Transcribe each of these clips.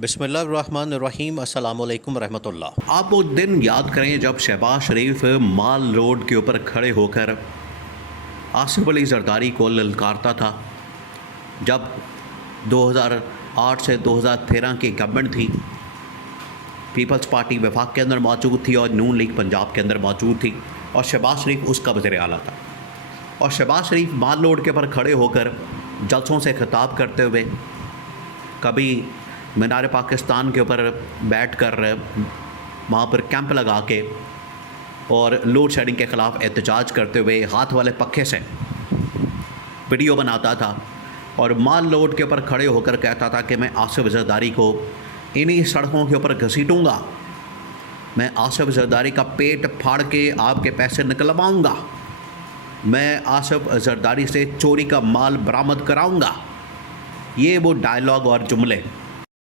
बिस्मिल्लाहिर्रहमानिर्रहीम अस्सलामुअलैकुम रहमतुल्लाह। आप वो दिन याद करें जब शहबाज शरीफ माल रोड के ऊपर खड़े होकर आसिफ अली जरदारी को ललकारता था। जब 2008 से 2013 की गवर्नमेंट थी, पीपल्स पार्टी वफाक के अंदर मौजूद थी और नून लीग पंजाब के अंदर मौजूद थी और शहबाज शरीफ उसका वज़ीर आला था। और शहबाज शरीफ माल रोड के ऊपर खड़े होकर जलसों से खिताब करते हुए, कभी मीनार पाकिस्तान के ऊपर बैठ कर वहाँ पर कैंप लगा के और लोड शेडिंग के ख़िलाफ़ एहतजाज करते हुए हाथ वाले पखे से वीडियो बनाता था और माल रोड के ऊपर खड़े होकर कहता था कि मैं आसिफ जरदारी को इन्हीं सड़कों के ऊपर घसीटूँगा, मैं आसिफ जरदारी का पेट फाड़ के आपके पैसे निकलवाऊँगा, मैं आसिफ जरदारी से चोरी का माल बरामद कराऊँगा। ये वो डायलॉग और जुमले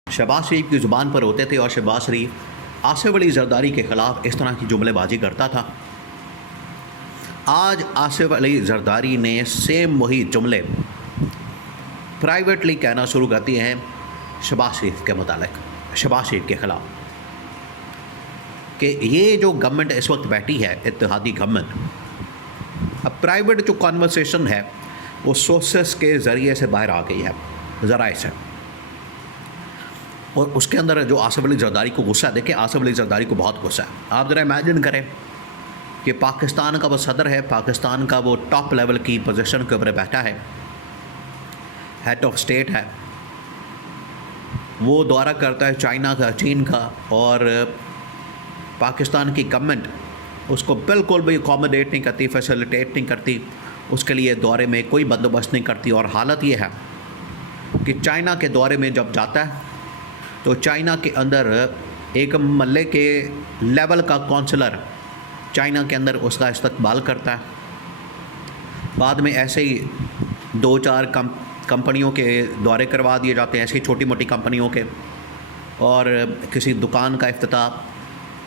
शहबाज शरीफ की ज़ुबान पर होते थे और शहबाज शरीफ आसिफ अली जरदारी के ख़िलाफ़ इस तरह की जुमलेबाजी करता था। आज आसिफ अली जरदारी ने सेम वही जुमले प्राइवेटली कहना शुरू कर दिए हैं शहबाज शरीफ के मुतालिक, शहबाज शरीफ के ख़िलाफ़, कि ये जो गवर्नमेंट इस वक्त बैठी है, इत्तेहादी गवर्नमेंट, अब प्राइवेट जो कॉन्वर्सेशन है वो सोर्सेस के ज़रिए से बाहर आ गई है, ज़राए से, और उसके अंदर जो आसिफ अली जरदारी को गुस्सा है, देखिए आसिफ अली जरदारी को बहुत गुस्सा है। आप ज़रा इमेजिन करें कि पाकिस्तान का वो सदर है, पाकिस्तान का वो टॉप लेवल की पोजीशन के ऊपर बैठा है, हेड ऑफ स्टेट है, वो दौरा करता है चाइना का, चीन का, और पाकिस्तान की गवर्नमेंट उसको बिल्कुल भी अकोमोडेट नहीं करती, फैसिलिटेट नहीं करती, उसके लिए दौरे में कोई बंदोबस्त नहीं करती। और हालत ये है कि चाइना के दौरे में जब जाता है तो चाइना के अंदर एक महल्ले के लेवल का काउंसलर चाइना के अंदर उसका इस्तकबाल करता है। बाद में ऐसे ही 2-4 कंपनियों के दौरे करवा दिए जाते हैं, ऐसी छोटी मोटी कंपनियों के, और किसी दुकान का इफ्तिताह,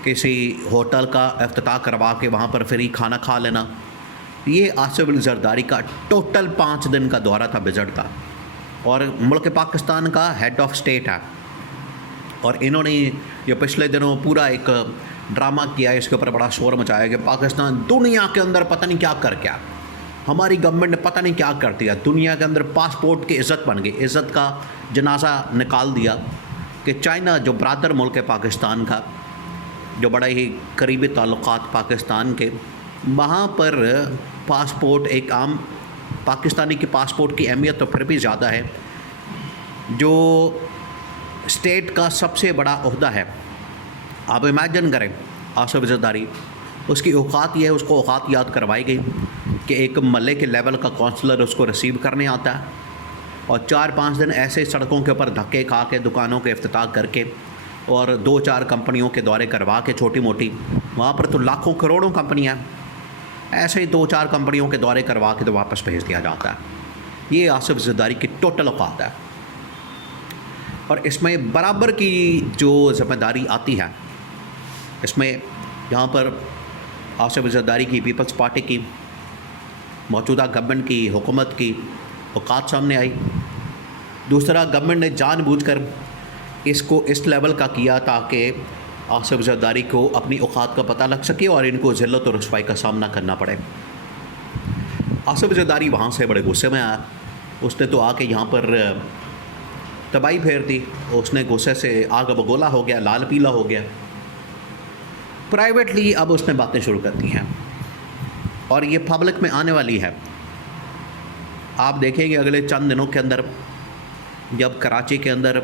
किसी होटल का इफ्तिताह करवा के वहाँ पर फ्री खाना खा लेना। ये आसिफ अली जरदारी का टोटल 5 दिन का दौरा था विजिट का, और मुल्क पाकिस्तान का हेड ऑफ स्टेट है। और इन्होंने ये पिछले दिनों पूरा एक ड्रामा किया, इसके ऊपर बड़ा शोर मचाया कि पाकिस्तान दुनिया के अंदर पता नहीं क्या कर क्या, हमारी गवर्नमेंट ने पता नहीं क्या कर दिया, दुनिया के अंदर पासपोर्ट की इज़्ज़त बन गई, इज़्ज़त का जनाजा निकाल दिया कि चाइना जो बरादर मुल्क है पाकिस्तान का, जो बड़ा ही करीबी ताल्लुकात पाकिस्तान के, वहाँ पर पासपोर्ट एक आम पाकिस्तानी की पासपोर्ट की अहमियत तो फिर भी ज़्यादा है, जो स्टेट का सबसे बड़ा ओहदा है। आप इमेजिन करें आसिफ जरदारी, उसकी औकात ये है, उसको औकात याद करवाई गई कि एक महल्ले के लेवल का काउंसलर उसको रिसीव करने आता है और 4-5 दिन ऐसे सड़कों के ऊपर धक्के खा के, दुकानों के इफ्तिताह करके और 2-4 कंपनियों के दौरे करवा के, छोटी मोटी, वहाँ पर तो लाखों करोड़ों कंपनियाँ, ऐसे ही 2-4 कंपनियों के दौरे करवा के तो वापस भेज दिया जाता है। ये आसिफ जरदारी की टोटल औकात है। और इसमें बराबर की जो ज़िम्मेदारी आती है, इसमें यहाँ पर आसिफ जरदारी की, पीपल्स पार्टी की, मौजूदा गवर्नमेंट की, हुकूमत की औकात सामने आई। दूसरा, गवर्नमेंट ने जानबूझकर इसको इस लेवल का किया ताकि आसिफ जरदारी को अपनी औकात का पता लग सके और इनको ज़िल्लत और रुसवाई का सामना करना पड़े। आसिफ जरदारी वहाँ से बड़े गुस्से में आया, उसने तो आके यहाँ पर तबाही फेर दी, उसने गुस्से से आग बगोला हो गया, लाल पीला हो गया। प्राइवेटली अब उसने बातें शुरू कर दी हैं और ये पब्लिक में आने वाली है। आप देखेंगे अगले चंद दिनों के अंदर, जब कराची के अंदर,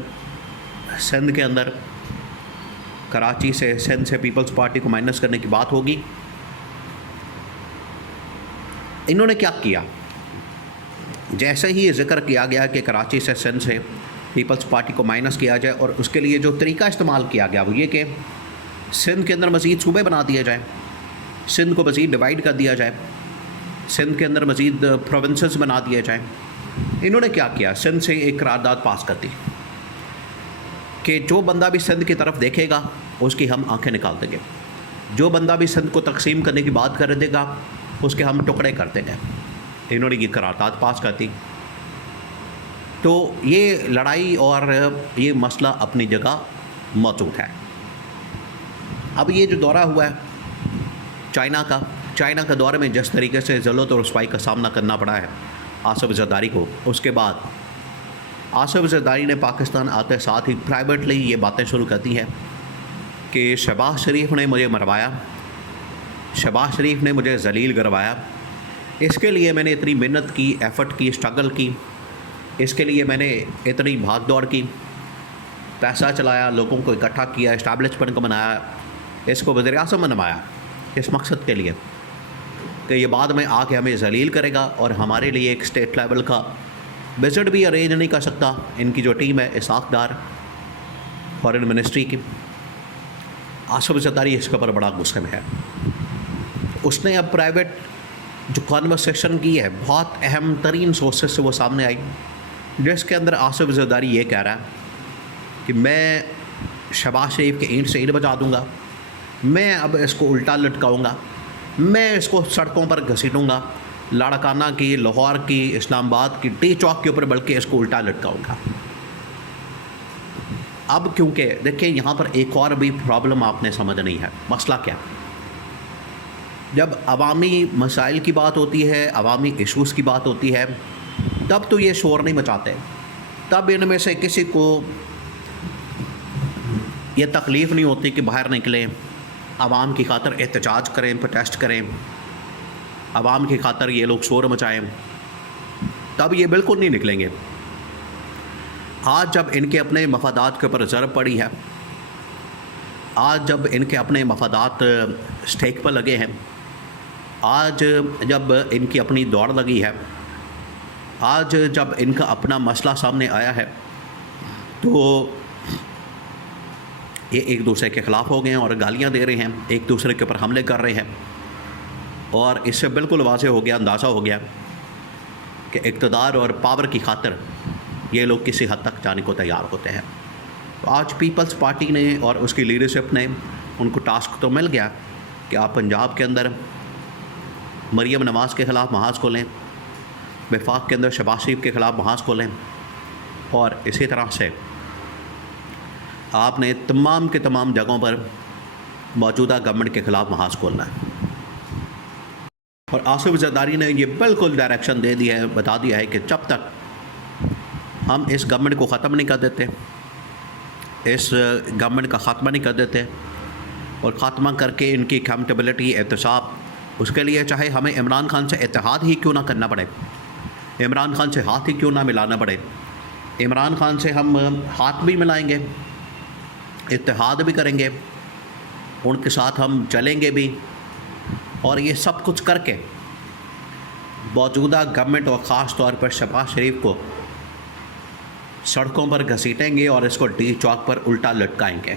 सिंध के अंदर, कराची से, सिंध से पीपल्स पार्टी को माइनस करने की बात होगी। इन्होंने क्या किया, जैसे ही ये जिक्र किया गया कि कराची से, सिंध से पीपल्स पार्टी को माइनस किया जाए, और उसके लिए जो तरीका इस्तेमाल किया गया वो ये कि सिंध के अंदर मज़ीद सूबे बना दिए जाए, सिंध को मज़ीद डिवाइड कर दिया जाए, सिंध के अंदर मज़ीद प्रोविंसेस बना दिए जाएँ। इन्होंने क्या किया, सिंध से एक करारदाद पास कर दी कि जो बंदा भी सिंध की तरफ देखेगा उसकी हम आंखें निकाल देंगे, जो बंदा भी सिंध को तकसीम करने की बात कर देगा उसके हम टुकड़े कर देंगे। इन्होंने ये करारदाद पास कर दी। तो ये लड़ाई और ये मसला अपनी जगह मौजूद है। अब ये जो दौरा हुआ है चाइना का दौरे में जिस तरीके से ज़िल्लत और रुसवाई का सामना करना पड़ा है आसिफ ज़रदारी को, उसके बाद आसिफ ज़रदारी ने पाकिस्तान आते साथ ही प्राइवेटली ये बातें शुरू कर दी हैं कि शहबाज शरीफ ने मुझे मरवाया, शहबाज शरीफ ने मुझे जलील करवाया, इसके लिए मैंने इतनी मेहनत की, एफ़र्ट की, स्ट्रगल की, इसके लिए मैंने इतनी भाग दौड़ की, पैसा चलाया, लोगों को इकट्ठा किया, इस्टेब्लिशमेंट को बनाया, इसको वज़ीर-ए-आज़म बनवाया, इस मकसद के लिए कि ये बाद में आके हमें जलील करेगा और हमारे लिए एक स्टेट लेवल का विजिट भी अरेंज नहीं कर सकता। इनकी जो टीम है इसाक़दार फॉरेन मिनिस्ट्री की, आसिफ ज़रदारी इसके ऊपर बड़ा गुस्से में है। उसने अब प्राइवेट जो कॉन्वर्सेशन की है, बहुत अहम तरीन सोर्सेज से वो सामने आई, जिसके अंदर आसिफ ज़रदारी ये कह रहा है कि मैं शहबाज शरीफ के ईंट से ईंट बजा दूँगा, मैं अब इसको उल्टा लटकाऊँगा, मैं इसको सड़कों पर घसीटूँगा, लाड़काना की, लाहौर की, इस्लामाबाद की, टी चौक के ऊपर बल्कि इसको उल्टा लटकाऊँगा। अब क्योंकि देखिए यहाँ पर एक और भी प्रॉब्लम आपने समझनी है। मसला क्या, जब अवामी मसाइल की बात होती है, अवामी इश्यूज़ की बात होती है, तब तो ये शोर नहीं मचाते, तब इनमें से किसी को ये तकलीफ़ नहीं होती कि बाहर निकलें, आवाम की खातर एहतजाज करें, प्रोटेस्ट करें, आवाम की खातर ये लोग शोर मचाएं, तब ये बिल्कुल नहीं निकलेंगे। आज जब इनके अपने मफादात के ऊपर ज़रब पड़ी है, आज जब इनके अपने मफादात स्टेक पर लगे हैं, आज जब इनकी अपनी दौड़ लगी है, आज जब इनका अपना मसला सामने आया है, तो ये एक दूसरे के ख़िलाफ़ हो गए हैं और गालियाँ दे रहे हैं, एक दूसरे के ऊपर हमले कर रहे हैं। और इससे बिल्कुल वाज़ेह हो गया, अंदाज़ा हो गया कि इक़्तिदार और पावर की खातिर ये लोग किसी हद तक जाने को तैयार होते हैं। तो आज पीपल्स पार्टी ने और उसकी लीडरशिप ने उनको टास्क तो मिल गया कि आप पंजाब के अंदर मरीम नवाज़ के ख़िलाफ़ महाज खोलें, वफाक के अंदर शहबाज शरीफ के ख़िलाफ़ महाज खोलें, और इसी तरह से आपने तमाम के तमाम जगहों पर मौजूदा गवर्नमेंट के ख़िलाफ़ महाज खोलना है। और आसिफ ज़रदारी ने ये बिल्कुल डायरेक्शन दे दिया है, बता दिया है कि जब तक हम इस गवर्नमेंट को ख़त्म नहीं कर देते, इस गवर्नमेंट का ख़ात्मा नहीं कर देते, और ख़ात्मा करके इनकी अकाउंटेबिलिटी, एहतसाब, उसके लिए चाहे हमें इमरान खान से इत्तेहाद ही क्यों ना करना पड़े, इमरान खान से हाथ ही क्यों ना मिलाना पड़े, इमरान खान से हम हाथ भी मिलाएंगे, इत्तेहाद भी करेंगे, उनके साथ हम चलेंगे भी, और ये सब कुछ करके मौजूदा गवर्नमेंट और ख़ास तौर पर शहबाज शरीफ को सड़कों पर घसीटेंगे और इसको टी चौक पर उल्टा लटकाएंगे।